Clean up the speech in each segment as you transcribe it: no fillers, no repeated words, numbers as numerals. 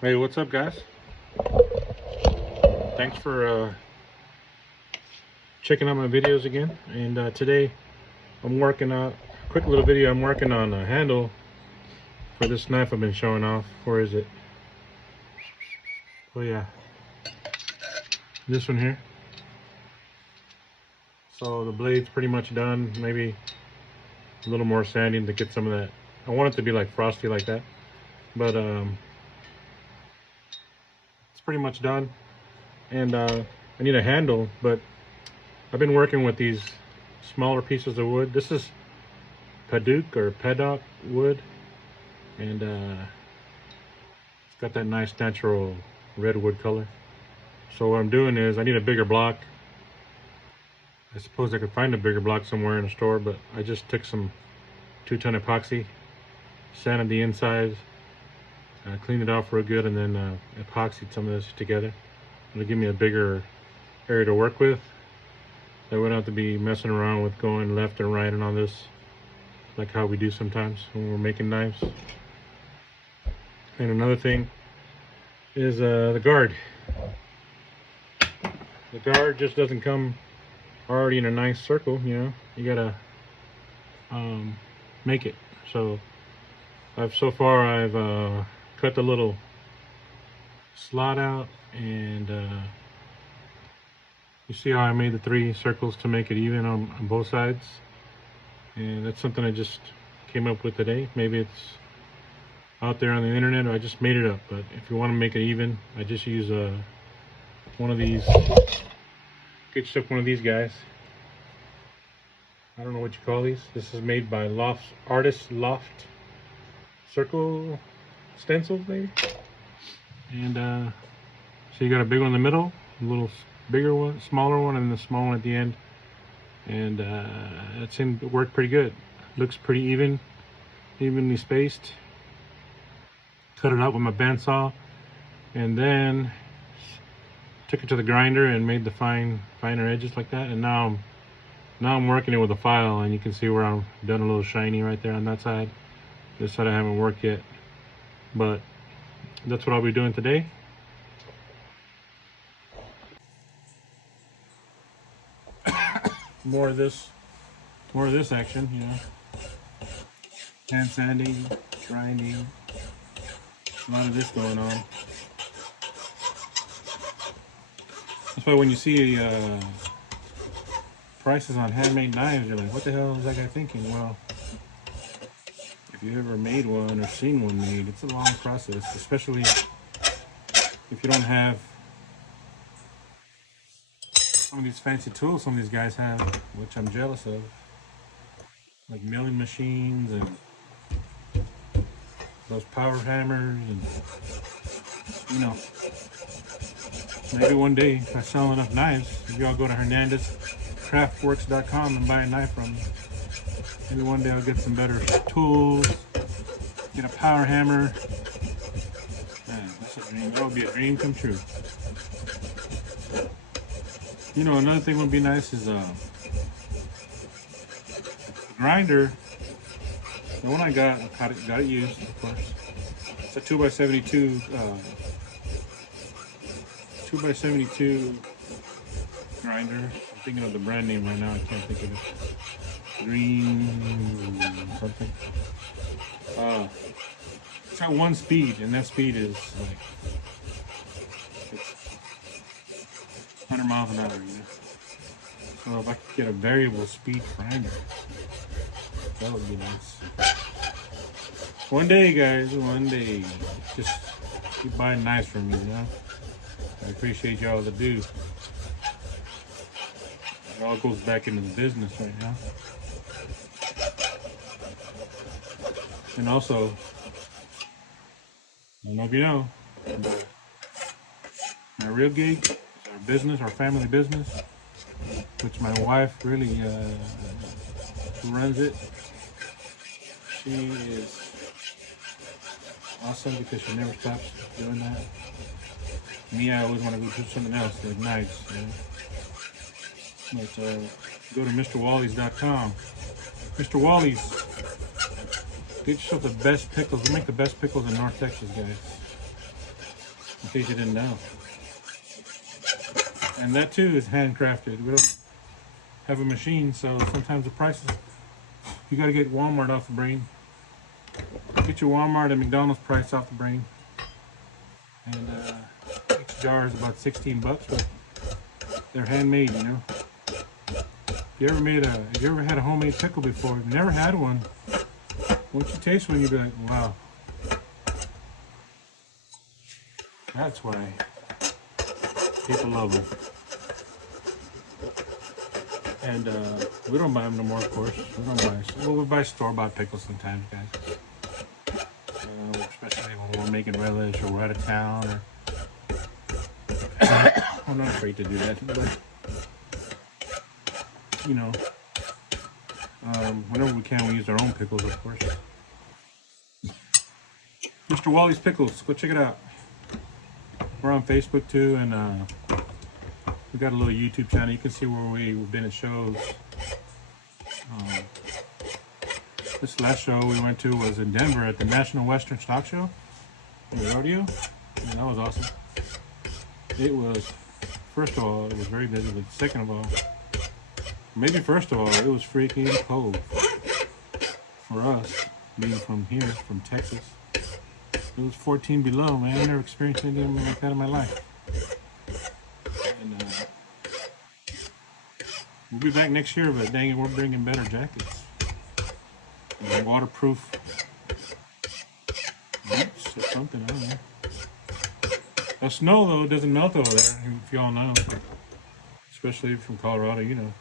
Hey, what's up, guys? Thanks for checking out my videos again. And today I'm working on a quick little video. I'm working on a handle for this knife I've been showing off. Where is it? Oh yeah, this one here. So the blade's pretty much done. Maybe a little more sanding to get some of that. I want it to be like frosty like that, but it's pretty much done. And I need a handle, but I've been working with these smaller pieces of wood. This is paddock wood, and it's got that nice natural redwood color. So what I'm doing is I need a bigger block. I suppose I could find a bigger block somewhere in a store, but I just took some 2-ton epoxy, sanded the insides, cleaned it off real good, and then epoxied some of this together. It'll give me a bigger area to work with. I wouldn't have to be messing around with going left and right and all this, like how we do sometimes when we're making knives. And another thing is the guard. The guard just doesn't come already in a nice circle, you know. You gotta make it. So I've cut the little slot out, and you see how I made the 3 circles to make it even on both sides. And that's something I just came up with today. Maybe it's out there on the internet, or I just made it up. But if you want to make it even, I just use one of these. Get yourself one of these guys. I don't know what you call these. This is made by Artist Loft Circle Stencils, maybe. And so you got a big one in the middle, a little bigger one, smaller one, and the small one at the end. And that seemed to work pretty good. Looks pretty evenly spaced. Cut it out with my bandsaw, and then took it to the grinder and made the finer edges like that. And now I'm working it with a file, and you can see where I've done a little shiny right there on that side. This side I haven't worked yet, but that's what I'll be doing today. More of this action, you know. Hand sanding, grinding, a lot of this going on. That's why when you see prices on handmade knives, you're like, what the hell is that guy thinking? Well, if you ever made one or seen one made, it's a long process, especially if you don't have some of these fancy tools some of these guys have, which I'm jealous of, like milling machines and those power hammers, and you know, maybe one day if I sell enough knives, if y'all go to HernandezCraftworks.com and buy a knife from me, maybe one day I'll get some better tools, get a power hammer. Man, that's a dream. That would be a dream come true. You know, another thing would be nice is a grinder. The one I got it used, of course. It's a 2x72 2x72 grinder. I'm thinking of the brand name right now. I can't think of it. Green something. It's got 1 speed, and that speed is like 100 miles an hour, you know. So if I could get a variable speed grinder, that would be nice. One day, guys, one day. Just keep buying knives from me, you know. I appreciate y'all that do. It all goes back into the business right now. And also, I don't know if you know, but my real gig is our business, our family business, which my wife really who runs it. She is awesome because she never stops doing that. Me, I always want to go do something else, like knives, you know? But go to MrWally's.com. Mr. Wally's, get yourself the best pickles. We make the best pickles in North Texas, guys. in case you didn't know. And that too is handcrafted. We don't have a machine, so sometimes the prices, you gotta get Walmart off the brain. Get your Walmart and McDonald's price off the brain. And each jar is about 16 bucks, but they're handmade, you know. If you ever had a homemade pickle before, if you never had one, once you taste one, you'll be like, wow. That's why people love them. And we don't buy them no more, of course. We buy store-bought pickles sometimes, guys. Especially when we're making relish or we're out of town. Or I'm not afraid to do that, but you know, whenever we can, we use our own pickles, of course. Mr. Wally's Pickles, go check it out. We're on Facebook too, and we got a little YouTube channel. You can see where we've been at shows. This last show we went to was in Denver at the National Western Stock Show, the rodeo, and that was awesome. It was, first of all, it was very busy, but second of all, maybe first of all, it was freaking cold for us, being from here, from Texas. It was 14 below, man. I've never experienced anything like that in my life. And we'll be back next year, but dang it, we're bringing better jackets. And waterproof boots or something, I don't know. The snow, though, doesn't melt over there, if y'all know. Especially if you're from Colorado, you know.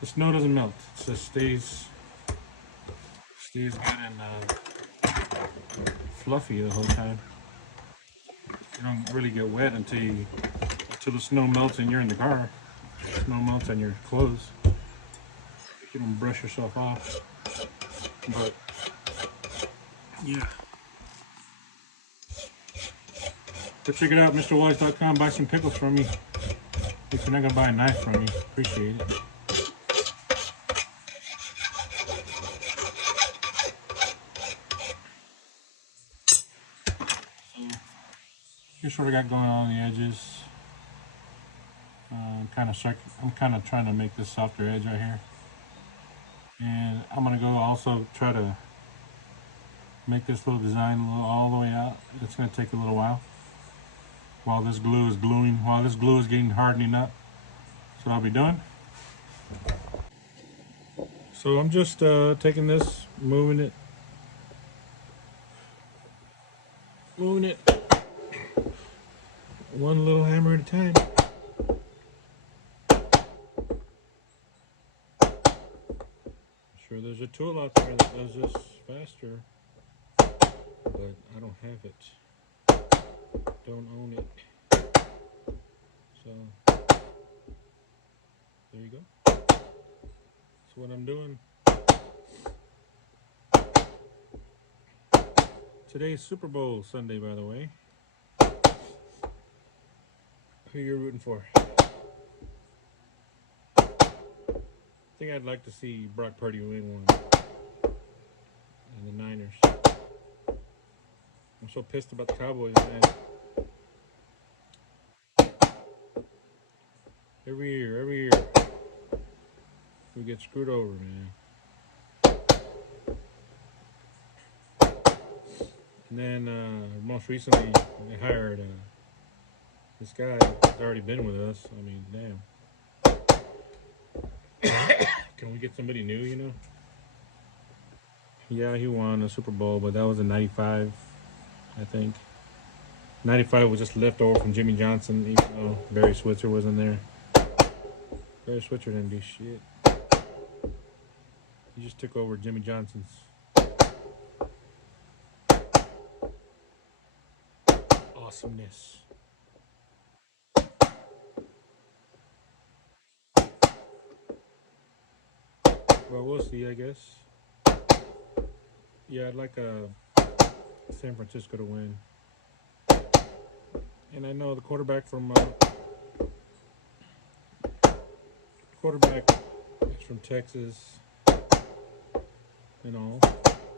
The snow doesn't melt. It just stays good and fluffy the whole time. You don't really get wet until the snow melts and you're in the car. The snow melts on your clothes. You don't brush yourself off. But yeah. Go check it out, MrWise.com. Buy some pickles from me. If you're not gonna buy a knife from me, appreciate it. Here's what I got going on the edges. I'm kind of trying to make this softer edge right here, and I'm gonna go also try to make this little design all the way out. It's gonna take a little while while this glue is gluing, while this glue is getting hardening up. That's what I'll be doing. So I'm just taking this, moving it, one little hammer at a time. Sure, there's a tool out there that does this faster, but I don't have it. Don't own it. So there you go. That's what I'm doing. Today's Super Bowl Sunday, by the way. Who you're rooting for? I think I'd like to see Brock Purdy win one. And the Niners. I'm so pissed about the Cowboys, man. Every year, we get screwed over, man. And then most recently, they hired this guy who's already been with us. I mean, damn. Can we get somebody new, you know? Yeah, he won a Super Bowl, but that was in '95, I think. '95 was just left over from Jimmy Johnson, even though Barry Switzer wasn't there. Barry Switzer didn't do shit. He just took over Jimmy Johnson's awesomeness. Well, we'll see, I guess. Yeah, I'd like San Francisco to win. And I know the quarterback is from Texas and all.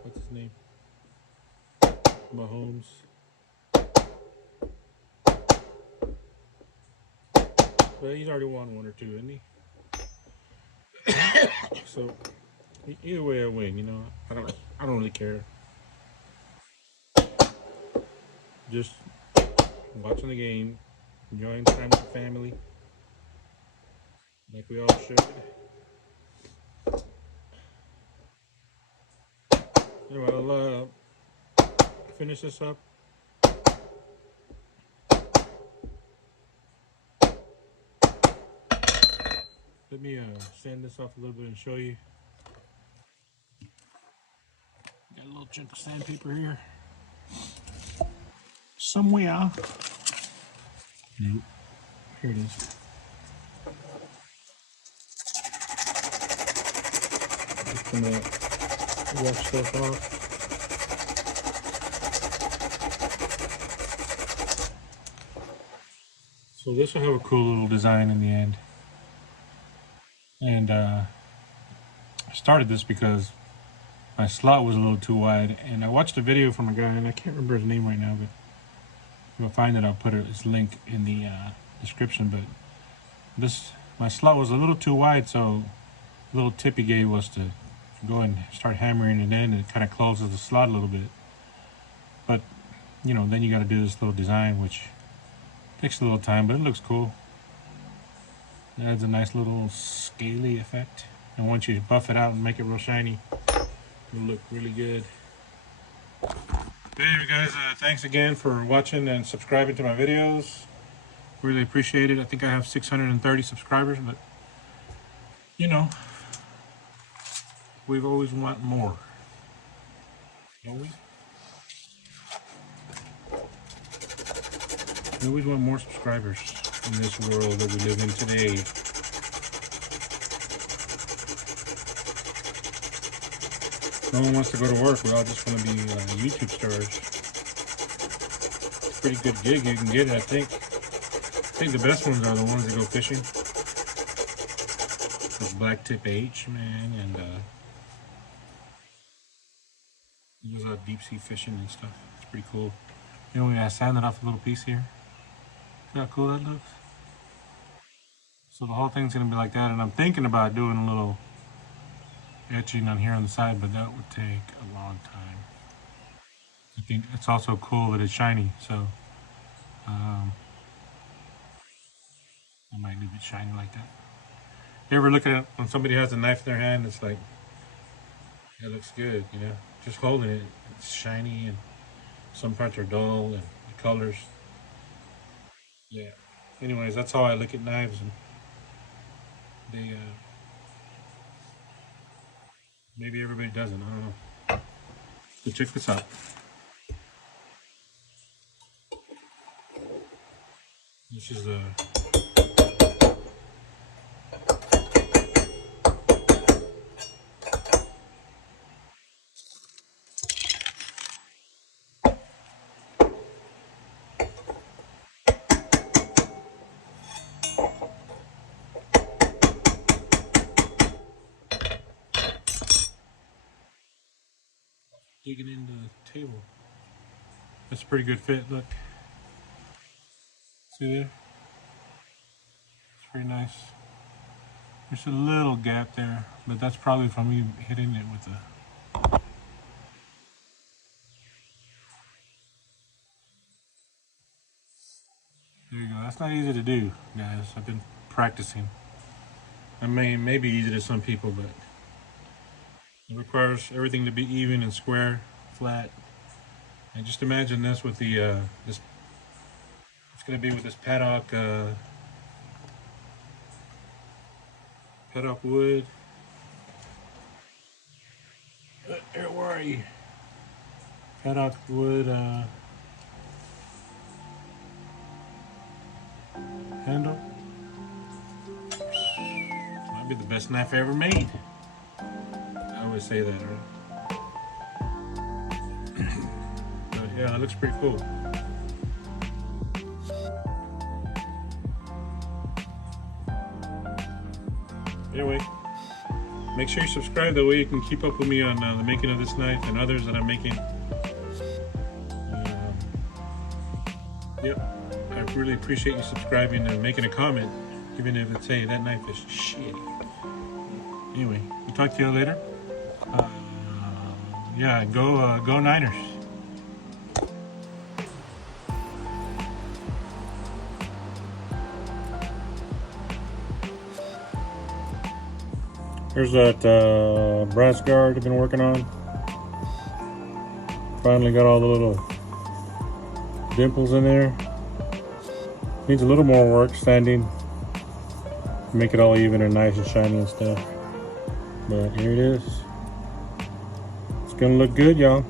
What's his name? Mahomes. But he's already won one or two, isn't he? So either way I win, you know. I don't really care. Just watching the game, enjoying time with the family, like we all should. Anyway, I'll finish this up. Let me sand this off a little bit and show you. Got a little chunk of sandpaper here. Somewhere. Nope. Here it is. Just gonna wash stuff off. So this will have a cool little design in the end. And I started this because my slot was a little too wide, and I watched a video from a guy, and I can't remember his name right now, but if I find it, I'll put his link in the description. But my slot was a little too wide, so the little tip he gave was to go and start hammering it in, and it kind of closes the slot a little bit. But you know, then you got to do this little design, which takes a little time, but it looks cool. It adds a nice little scaly effect, and once you buff it out and make it real shiny, it'll look really good. But anyway guys, thanks again for watching and subscribing to my videos. Really appreciate it. I think I have 630 subscribers, but you know, we've always want more, don't we? We always want more subscribers in this world that we live in today. No one wants to go to work. We all just want to be YouTube stars. It's a pretty good gig you can get, I think. I think the best ones are the ones that go fishing. Those black tip H, man, and those deep sea fishing and stuff. It's pretty cool. You know, I sanded off a little piece here. See how cool that looks? So the whole thing's gonna be like that, and I'm thinking about doing a little etching on here on the side, but that would take a long time. I think it's also cool that it's shiny, so I might leave it shiny like that. You ever look at it when somebody has a knife in their hand, it's like, it looks good, you know? Just holding it, it's shiny, and some parts are dull, and the colors. Yeah. Anyways, that's how I look at knives, and they, maybe everybody doesn't, I don't know. So check this out. This is the digging into the table. That's a pretty good fit, look. See there? It's pretty nice. There's a little gap there, but that's probably from me hitting it with the... There you go. That's not easy to do, guys. I've been practicing. I mean, maybe easy to some people, but it requires everything to be even and square, flat. And just imagine this with the this. It's going to be with this paddock wood. Here, where are you? Paddock wood handle. Might be the best knife I ever made. I always say that, right? But yeah, it looks pretty cool. Anyway, make sure you subscribe, that way you can keep up with me on the making of this knife and others that I'm making. Yep, I really appreciate you subscribing and making a comment. Even if it's, hey, that knife is shitty. Anyway, we'll talk to you later. Yeah, go Niners. Here's that brass guard I've been working on. Finally got all the little dimples in there. Needs a little more work sanding. Make it all even and nice and shiny and stuff. But here it is. It's gonna look good, y'all.